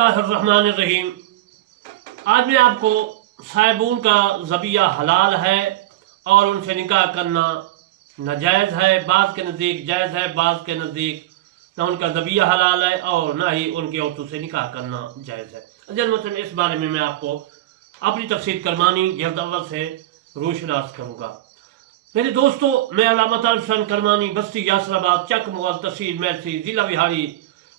बिस्मिल्लाहिर्रहमानिर्रहीम। आज मैं आपको साहिबून का ज़बिया हलाल है और उनसे निकाह करना नाजायज़ है। बाज़ के नज़दीक जायज़ है, बाज़ के नज़दीक ना उनका ज़बिया हलाल है और ना ही उनकी औरतों से निकाह करना जायज़ है। अजल मतलब इस बारे में मैं आपको अपनी तफसीर करमानी जल्द अव्वल से रोशनास करूँगा। मेरे दोस्तों, मैं अल्लामा तारिक हुसैन करमानी, बस्ती यासराबाद, चक मुगल, तहसील मैसी, जिला बिहारी,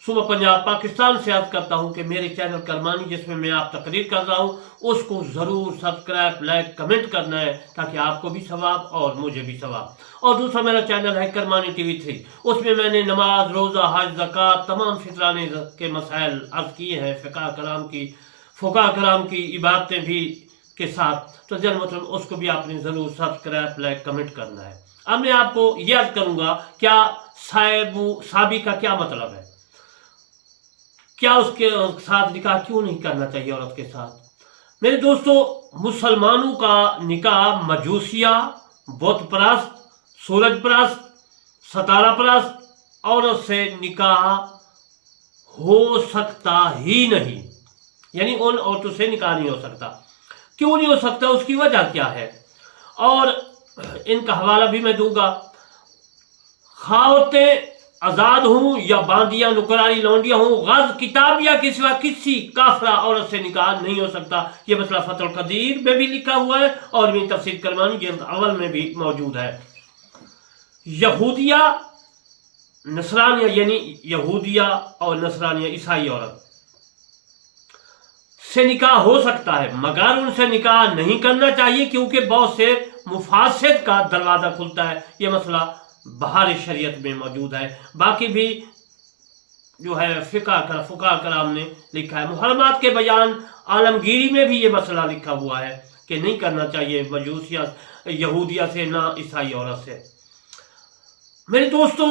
सूबा पंजाब, पाकिस्तान से अर्ज करता हूँ कि मेरे चैनल करमानी जिसमें मैं आप तकरीर कर रहा हूँ उसको ज़रूर सब्सक्राइब, लाइक, कमेंट करना है ताकि आपको भी सवाब और मुझे भी सवाब। और दूसरा मेरा चैनल है करमानी टीवी 3, उसमें मैंने नमाज, रोज़ा, हज, ज़कात, तमाम फितराने के मसाइल अर्ज किए हैं, फ़ुक़हा कराम की इबादतें भी के साथ। तो जल मतलब उसको भी आपने ज़रूर सब्सक्राइब, लाइक, कमेंट करना है। अब मैं आपको यह अर्ज करूँगा, क्या साबी का क्या मतलब है, क्या उसके साथ निकाह क्यों नहीं करना चाहिए औरत के साथ। मेरे दोस्तों, मुसलमानों का निकाह मजूसिया, बुत परस्त, सूरज परस्त, सतारा परस्त औरत से निकाह हो सकता ही नहीं, यानी उन औरतों से निकाह नहीं हो सकता। क्यों नहीं हो सकता, उसकी वजह क्या है और इनका हवाला भी मैं दूंगा। खावतें आज़ाद हूँ या बांदिया नुकरारी लौंडिया हूँ, गज़ किताबिया के सिवा किसी काफरा औरत से निकाह नहीं हो सकता। ये मसला फतहुल कदीर में भी लिखा हुआ है और मेरी तफसीर करमानी जिल्द अव्वल में भी मौजूद है। यहूदिया नसरानिया, यानी यहूदिया और नसरानिया ईसाई औरत से निकाह हो सकता है, मगर उनसे निकाह नहीं करना चाहिए क्योंकि बहुत से मुफासिद का दरवाज़ा खुलता है। ये मसला बहार शरीयत में मौजूद है। बाकी भी जो है फ़ुक़हा कराम ने लिखा है। मुहर्रमात के बयान आलमगीरी में भी ये मसला लिखा हुआ है कि नहीं करना चाहिए मजूसिया यहूदिया से, ना ईसाई औरत से। मेरे दोस्तों,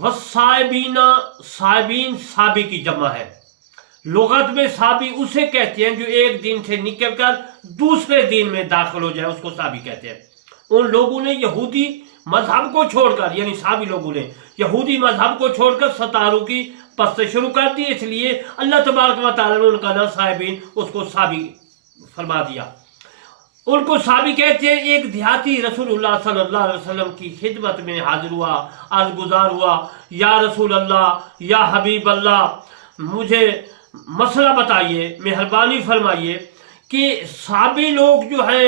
वसाइबीना, साइबीन साबी की जमा है। लुगत में साबी उसे कहते हैं जो एक दिन से निकलकर दूसरे दिन में दाखिल हो जाए, उसको साबी कहते हैं। उन लोगों ने यहूदी मजहब को छोड़कर, यानी साबी लोगों ने यहूदी मजहब को छोड़कर सतारों की पस्तें शुरू कर दी, इसलिए अल्लाह तबारक व तआला ने उनका नाम साहिबीन, उसको साबी फरमा दिया। उनको साबी कहते हैं। एक देहाती रसूलुल्लाह सल्लल्लाहु अलैहि वसल्लम की खिदमत में हाजिर हुआ, अर्ज़ गुजार हुआ, या रसूल अल्लाह, या हबीब अल्लाह, मुझे मसला बताइए, मेहरबानी फरमाइए कि साबी लोग जो है,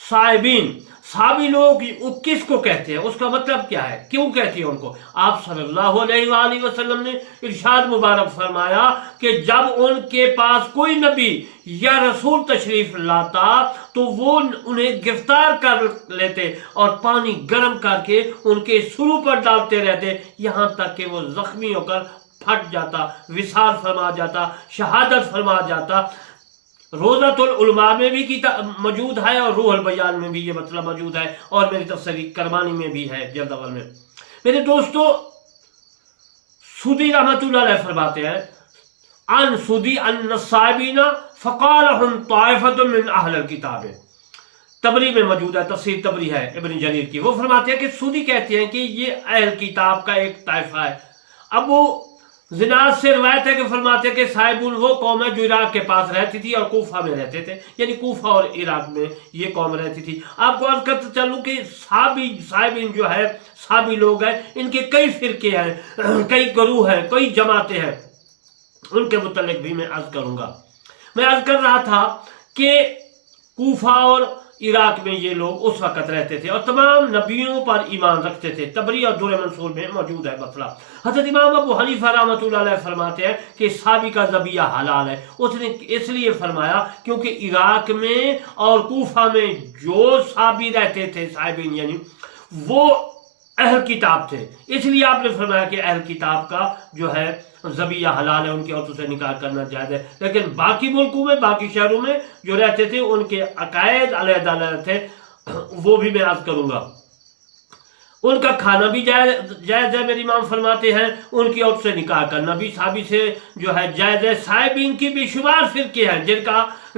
साबी लोग किसको कहते हैं, उसका मतलब क्या है, क्यों कहते हैं उनको। आप सल्लल्लाहु अलैहि वसल्लम ने इरशाद मुबारक फरमाया कि जब उनके पास कोई नबी या रसूल तशरीफ लाता तो वो उन्हें गिरफ्तार कर लेते और पानी गर्म करके उनके सुरू पर डालते रहते, यहाँ तक कि वो जख्मी होकर फट जाता, विसाल फरमा जाता, शहादत फरमा जाता। रोज़ातुल उलमा में भी मौजूद है और रूहुल बयान में भी ये मतलब मौजूद है और मेरी तफसीर करमानी में भी है जल्द अव्वल में। मेरे दोस्तों, सुदी रहमतुल्लाह अलैह फरमाते हैं, अन सुदी अन साइबीना फ़क़ालहुम ताइफ़तुम मिन अहलिल किताब, तबरी में मौजूद है, तफसीर तबरी है इब्न जरीर की। वो फरमाते हैं कि सुदी कहते हैं कि ये अहल किताब का एक ताइफा है। अब वो ज़िनाद से रवायत है कि फरमाते हैं कि साहिबुल वो कौम है जो इराक के पास रहती थी और कूफा में रहते थे, यानी कूफा और इराक में ये कौम रहती थी। आपको अर्ज करते चलूँ कि साहिबीन जो है, साबी लोग हैं, इनके कई फ़िरके हैं, कई गुरूह हैं, कई जमातें हैं, उनके मुतल्लिक़ भी मैं अर्ज करूँगा। मैं अर्ज कर रहा था कि कूफा और इराक में ये लोग उस वक़्त रहते थे और तमाम नबियों पर ईमान रखते थे। तबरी और दुर्र मंसूर में मौजूद है मसला। हज़रत इमाम अबू हनीफा रहमतुल्लाह अलैह फरमाते हैं कि साबी का ज़बिया हलाल है। उसने इसलिए फरमाया क्योंकि इराक में और कूफा में जो साबी रहते थे, साहिबीन, यानी वो अहल किताब थे, इसलिए आपने फरमाया कि अहल किताब का जो है ज़बिया हलाल है, उनकी औरतों से निकाह करना जायज़ है। लेकिन बाकी मुल्कों में, बाकी शहरों में जो रहते थे उनके अकायद अलग-अलग थे, वो भी मैं अर्ज करूँगा। उनका खाना भी जायज़ है, मेरे इमाम फरमाते हैं। उनकी औरत से निकाह करना भी साबी से जो है जायज़ है। साहिबीन की भी शुमार फ़िरके हैं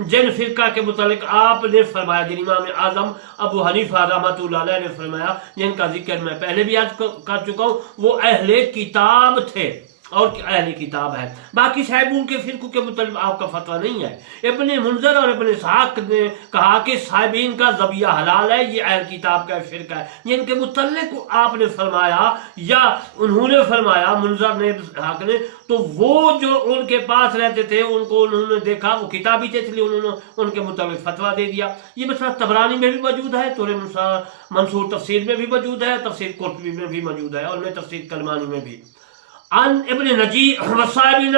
जिन फ़िरका के मुतालिक आपने फरमाया, जिन इमाम आज़म अबू हनीफा रहमतुल्लाह अलैह ने फरमाया, जिनका जिक्र मैं पहले भी आज कर चुका हूँ, वो अहले किताब थे। और अहले किताब है। बाकी साहिबून के फिरकों के मुताबिक आपका फतवा नहीं है। इब्ने मुंजर और इब्ने इसहाक ने कहा कि साहिबीन का ज़बिया हलाल है, ये अहल किताब का फिरका है। जिनके मुतल्लिक आपने फरमाया या उन्होंने फरमाया, मुंजर ने, इसहाक ने, तो वो जो उनके पास रहते थे उनको उन्होंने देखा, वो किताबी थे, इसलिए उन्होंने उनके मुताबिक फतवा दे दिया। ये मसला तबरानी में भी मौजूद है, तुर मंसूर तफसीर में भी मौजूद है, तफसीर कुर्तुबी में भी मौजूद है, और मैं तफसीर कलमानी में भी। अन इब्न नजी वसाबिन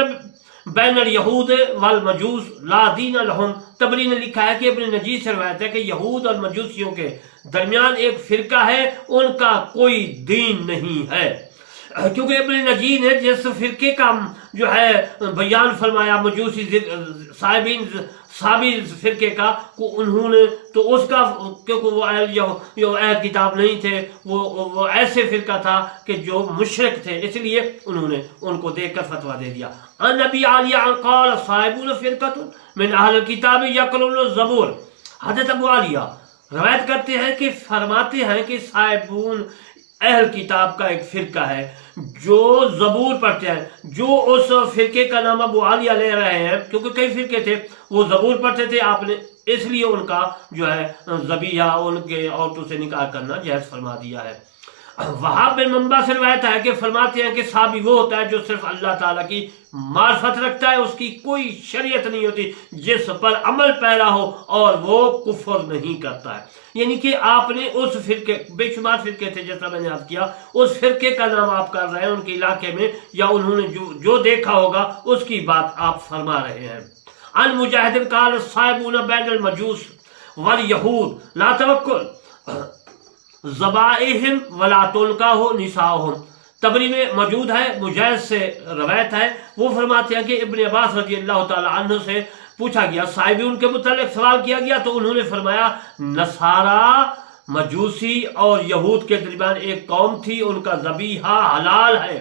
बैन यहूद वल मजूस ला दीन लहुम, तबरी ने लिखा है कि इब्न नजी से रवायत है कि यहूद और मजूसियों के दरमियान एक फिरका है, उनका कोई दीन नहीं है। क्योंकि इब्न नजी ने जिस फिरके का जो है बयान फरमाया, मजूसी साहिबीन साबी फिरके का, को उन्होंने तो उसका, क्योंकि वो अहल किताब नहीं थे, वो ऐसे फिरका था कि जो मुशरिक थे, इसलिए उन्होंने उनको देखकर फतवा दे दिया। नबी आलिया क़ाल साहिबुल फिरकतुन मिन अहल किताब यक़रउन ज़बूर, हज़रत अबू आलिया रवायत करते हैं कि फरमाते हैं कि साहिबून अहल किताब का एक फिरका है जो ज़बूर पढ़ते हैं। जो उस फिरके का नाम अबू आलिया ले रहे हैं, क्योंकि कई फिरके थे, वो ज़बूर पढ़ते थे, आपने इसलिए उनका जो है ज़बिया, उनके औरतों से निकाह करना जायज़ फरमा दिया है। वहाब बिन मंबा से रवायत है कि फरमाते हैं कि साबी वो होता है जो सिर्फ अल्लाह ताला की मार्फत रखता है, उसकी कोई शरीयत नहीं होती जिस पर अमल पैरा हो, और वो कुफ्र नहीं करता है। यानी कि आपने उस फिरके, बेशुमार फिरके थे जैसा मैंने याद किया, उस फिरके का नाम आप कर रहे हैं उनके इलाके में, या उन्होंने जो देखा होगा उसकी बात आप फरमा रहे हैं। अन मुजाहिदिन काल साहिबून बैनल मजूस वल यहूद ला तवक्कुल ज़बाइहिम वला तुलकाहु निसाहुम, तबरी में मौजूद है, मुजाहिद से रवायत है। वो फरमाते हैं कि इब्ने अब्बास रज़ियल्लाहु ताला अन्हु से पूछा गया, साहिबीन के मुतालिक सवाल किया गया, तो उन्होंने फरमाया नसारा, मजूसी और यहूद के दरमियान एक कौम थी, उनका ज़बीहा हलाल है,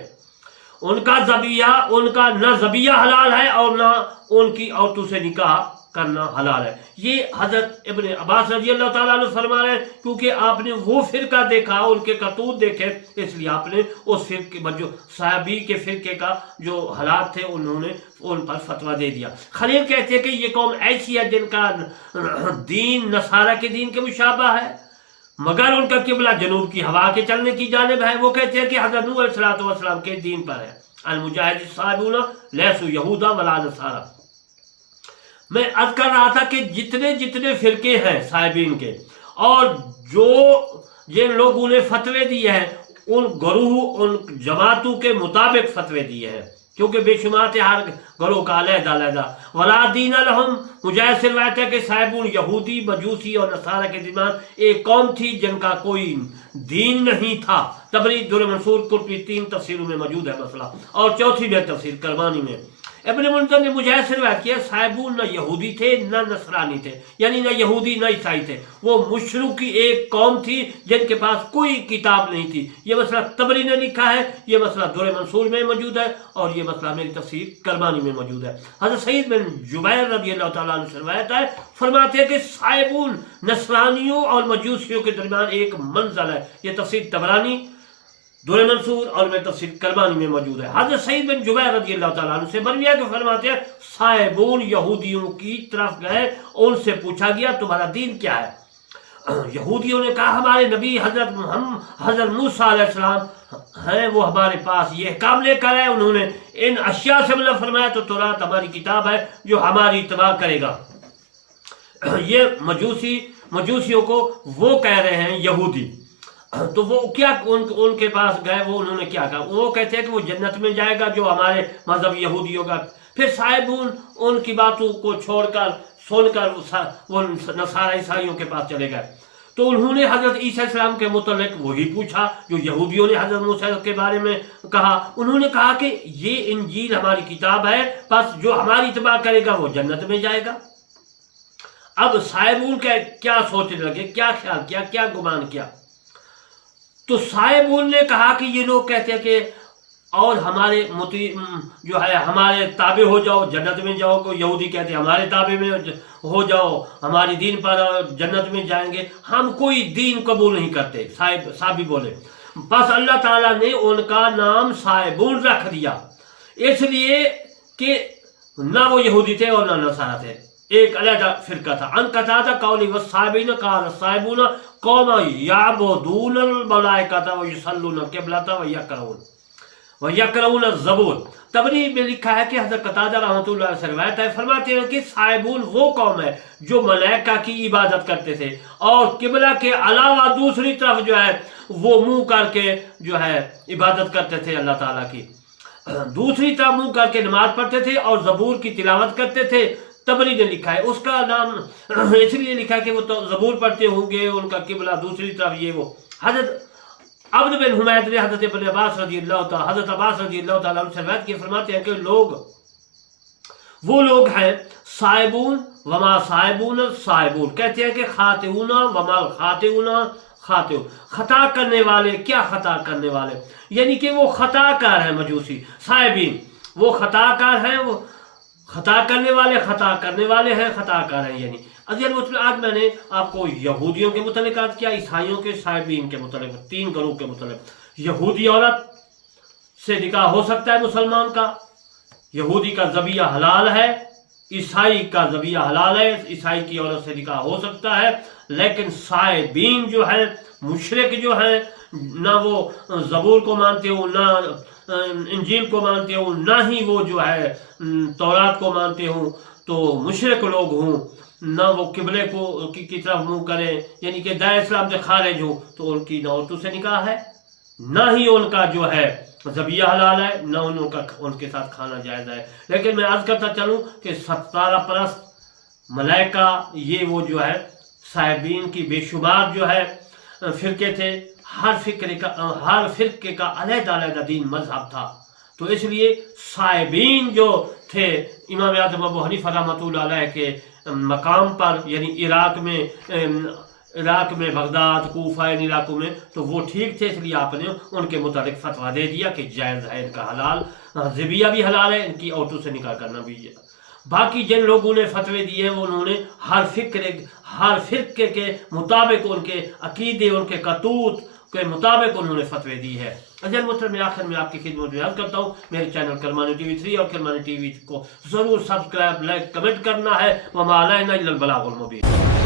उनका न ज़बिया हलाल है और ना उनकी औरतों से निकाह करना हलाल है। ये हजरत इब्ने अब्बास रज़ियल्लाहु ताला अन्हु फरमा रहे हैं, क्योंकि आपने वो फिरका देखा, उनके करतूत देखे, इसलिए आपने उस फिरके, जो साहबी के फिरके का जो हालात थे, उन्होंने उन पर फतवा दे दिया। खलील कहते हैं कि ये कौम ऐसी है जिनका दीन नसारा के दीन के मुशाबा है, मगर उनका किबला जनूब की हवा के चलने की जानिब है। वो कहते हैं कि हज़रत नूह अलैहिस्सलातु वस्सलाम के दीन पर है। अल मुजाहिद साहिबूना लैसु यहूदा वला नसारा। मैं अर्ज कर रहा था कि जितने जितने फिरके हैं साहिबीन के, और जो जिन लोगों ने फतवे दिए हैं, उन गरूह, उन जमातों के मुताबिक फतवे दिए हैं, क्योंकि बेशुमार थे हर गरोह का अलहदा अलहदा। वला दीन लहुम, मुजाहिद से रवायत है कि साहिबून यहूदी, मजूसी और नसारा के दरमियान एक कौम थी जिनका कोई दीन नहीं था। तबरी, दुर मंसूर, कुर्तुबी, 3 तफसीरों में मौजूद है मसला, और चौथी में तफसीर करमानी में। इब्ने मुंज़र ने मुजाहिद से रवायत किया, साहिबून न यहूदी थे न नसरानी थे, यानी न यहूदी न ईसाई थे, वो मुशरिकों की एक कौम थी जिनके पास कोई किताब नहीं थी। ये मसला तबरी ने लिखा है, ये मसला दुर मंसूर में मौजूद है, और ये मसला मेरी तफसीर करमानी में मौजूद है। हज़रत सईद बिन जुबैर रज़ियल्लाहु ताला अन्हु से रवायत है, फरमाते हैं कि साहिबून नसरानियों और मजूसियों के दरमियान एक मंज़िल है। ये तफसीर तबरानी, दुर मंसूर और में तफसीर करमानी में मौजूद है। हज़रत सईद बिन जुबैर रज़ियल्लाहु ताला अन्हु से मरविया के फरमाते हैं, साहिबून यहूदियों की तरफ गए, उनसे पूछा गया तुम्हारा दीन क्या है। यहूदियों ने कहा हमारे नबी हज़रत मूसा अलैहिस्सलाम हैं, वो हमारे पास ये काम लेकर आए, उन्होंने इन अशिया से मतलब फरमाया, तो तौरात हमारी किताब है जो हमारी इत्तबा करेगा। ये मजूसियों को वो कह रहे हैं यहूदी। तो वो क्या उनके पास गए, वो उन्होंने क्या कहा, वो कहते हैं कि वो जन्नत में जाएगा जो हमारे मजहब यहूदी होगा। फिर साहिबून उनकी बातों को छोड़कर सुनकर वो नसारा ईसाइयों के पास चले गए। तो उन्होंने हजरत ईसा अलैहिस्सलाम के मुतल्लिक वही पूछा जो यहूदियों ने हजरत मूसा के बारे में कहा। उन्होंने कहा कि ये इंजील हमारी किताब है, बस जो हमारी इत्तबा करेगा वो जन्नत में जाएगा। अब साहिबून का क्या सोचने लगे, क्या ख्याल किया, क्या गुमान किया। तो साहिबून ने कहा कि ये लोग कहते हैं कि और हमारे जो है हमारे ताबे हो जाओ, जन्नत में जाओगे। यहूदी कहते हैं हमारे ताबे में हो जाओ, हमारी दीन पर जन्नत में जाएंगे। हम कोई दीन कबूल नहीं करते। साहबी बोले, बस अल्लाह ताला ने उनका नाम साहिबून रख दिया। इसलिए कि ना वो यहूदी थे और ना नसारा थे, एक अलग फिरका था। अन कतादा कौली वस्साबिन काल साहिबुन कौम याबुदूनल मलाइकता व युसल्लून क़िबलता व यक़रऊन ज़बूर। तबरी में लिखा है कि हज़रत कतादा रहमतुल्लाह अलैहि से रिवायत है, फरमाते हैं कि साहिबून वो कौम है जो मलाइका की इबादत करते थे और किबला के अलावा दूसरी तरफ जो है वो मुंह करके जो है इबादत करते थे अल्लाह ताला की, दूसरी तरफ मुंह करके नमाज पढ़ते थे और ज़बूर की तिलावत करते थे। तबरी ने लिखा है, उसका नाम इसलिए लिखा है कि वो तो ज़बूर पढ़ते होंगे, उनका किबला दूसरी तरफ ये वो। हज़रत अब्द बिन हुमैद ने हज़रत इब्न अब्बास रज़ियल्लाहु ताला हज़रत अब्बास रज़ियल्लाहु ताला अन्हु से रिवायत की, फरमाते हैं कि वो लोग हैं साहिबून वमा साहिबून साहिबून, कहते हैं कि खातिऊना वमाल खातिऊना खातिऊ, खता करने वाले, क्या खता करने वाले, यानी कि वो खताकार है मजूसी। साहिबीन वो खताकार हैं, वो खता करने वाले हैं, खताकार हैं। यानी आज मैंने आपको यहूदियों के मुतल्लिक़ बात किया, ईसाइयों के साहिबीन के मुतल्लिक़, तीन ग्रुप के मुतल्लिक़। यहूदी औरत से निकाह हो सकता है मुसलमान का, यहूदी का ज़बिया हलाल है, ईसाई का ज़बिया हलाल है, ईसाई की औरत से निकाह हो सकता है। लेकिन साहिबीन जो है, मुशरिक जो है, ना वो ज़बूर को मानते हो, ना इंजील को मानते हो, ना ही वो जो है तौरात को मानते हो, तो मुशरिक लोग हों, ना वो किबले को की तरफ मुंह करें, यानी कि दायरे इस्लाम से खारिज हो, तो उनकी ना औरतों से निकाह है, ना ही उनका जो है ज़बिया हलाल है, ना उनके साथ खाना जायज़ है। लेकिन मैं अर्ज करता चलूँ कि सत्तारा परस्त मलाइका ये वो जो है साहिबीन की बेशुमार जो है फिरके थे, हर फिरके का अलग-अलग दीन मजहब था। तो इसलिए साहिबीन जो थे इमाम आज़म अबू हनीफा रहमतुल्लाह अलैह के मकाम पर, यानी इराक में बगदाद कूफा इन इलाकों में, तो वो ठीक थे, इसलिए आपने उनके मुताबिक फतवा दे दिया कि जायज़ है, इनका हलाल, ज़बिया भी हलाल है, इनकी औरतों से निकाह करना भी है। बाकी जिन लोगों ने फतवे दिए हैं उन्होंने हर फिरके के मुताबिक, उनके अकीदे, उनके कतूत के मुताबिक उन्होंने फतवे दी है। अजल मुहतरम में आखिर में आपकी खिदमत में अर्ज़ करता हूँ, मेरे चैनल किरमानी टीवी 3 और किरमानी टीवी को ज़रूर सब्सक्राइब, लाइक, कमेंट करना है। वमा अलैना इल्लल बलागुल मुबीन।